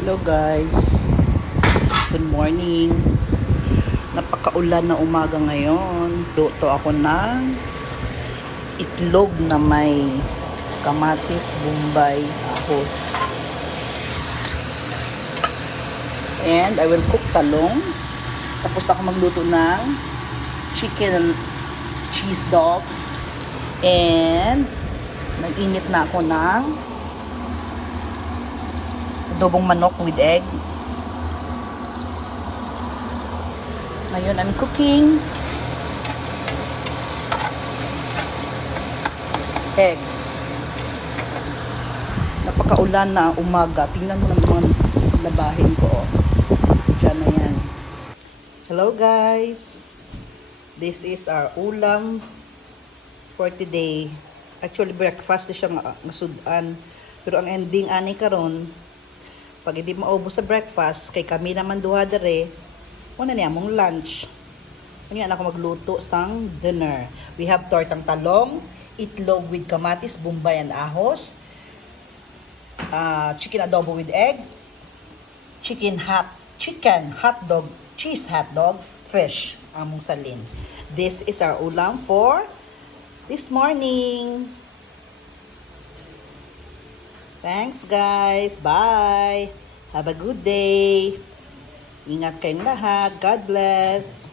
Hello guys, good morning. Napakaulan na umaga ngayon. Luto ako ng itlog na may kamatis, bombay, ahos. And I will cook talong. Tapos ako magluto ng chicken cheese dog. And nag-init na ako ng adobong manok with egg. Ngayon, I'm cooking eggs. Napakaulan na umaga. Tingnan mo naman mga labahin ko. Oh. Diyan na yan. Hello guys. This is our ulam for today. Actually, breakfast na siya masudan. Pero ang ending ani karon, pag hindi maubos sa breakfast, kay kami naman duha dere, una niya mong lunch. Ngayon ako magluto sang dinner. We have tortang talong, itlog with kamatis, bombay and ahos, chicken adobo with egg, chicken hot dog, cheese hot dog, fish, among salin. This is our ulam for this morning. Thanks guys. Bye. Have a good day. Ingat kayong lahat. God bless.